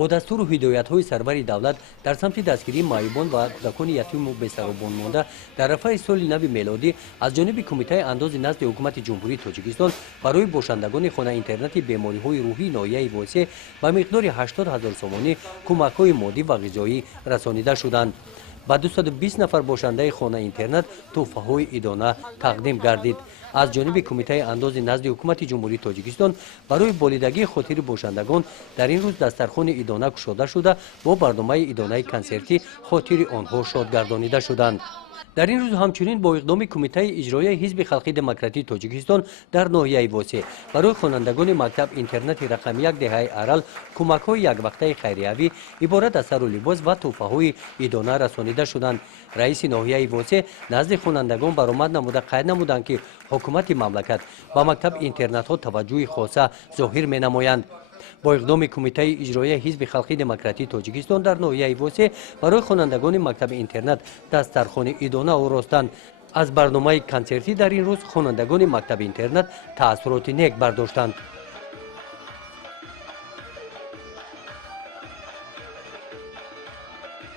با دستور و هدایت‌های سرور دولت در سمت دستگیری معیوبان و کودکان یتیم و بی‌سروبان مانده در رفع سال نو میلادی از جانب کمیته انداز نزد حکومت جمهوری تاجیکستان برای باشندگان خانه اینترنت بیماری‌های روحی ناحیه واسه به مقدار 80,000 سومانی کمک‌های مادی و غذایی رسانیده شدند. با 220 نفر باشنده خانه اینترنت تحفه‌های عیدانه تقدیم گردید. از جانب کمیته انداز نزد حکومت جمهوری تاجیکستان برای بالیدگی خاطر باشندگان در این روز دسترخوان عیدانه گشوده شده با برنامه عیدانه کنسرتی خاطر آنها شادگردانیده شدند. در این روز همچنین با اقدام کمیته اجرایی حزب خلقی دموکراتیک تاجیکستان در ناحیه واسه برای خوانندگان مکتب اینترنت رقم 1 دهه ارل کمک‌های یک وقته خیریوی عبارت از سر و لباس و تحفه‌های عیدانه رسانیده شدند. رئیس ناحیه واسه نزد خوانندگان برآمد نموده قید نمودند که حکومت مملکت با مکتب اینترنت ها توجه خاصه ظاهر می‌نمایند. با اقدام کمیته اجرایی حزب خلقی دموکراتیک تاجیکستان در ناحیه واسه برای خوانندگان مکتب اینترنت دسترخوان عیدانه آراستند. از برنامه کنسرتی در این روز خوانندگان مکتب اینترنت تأثیرات نیک برداشتند.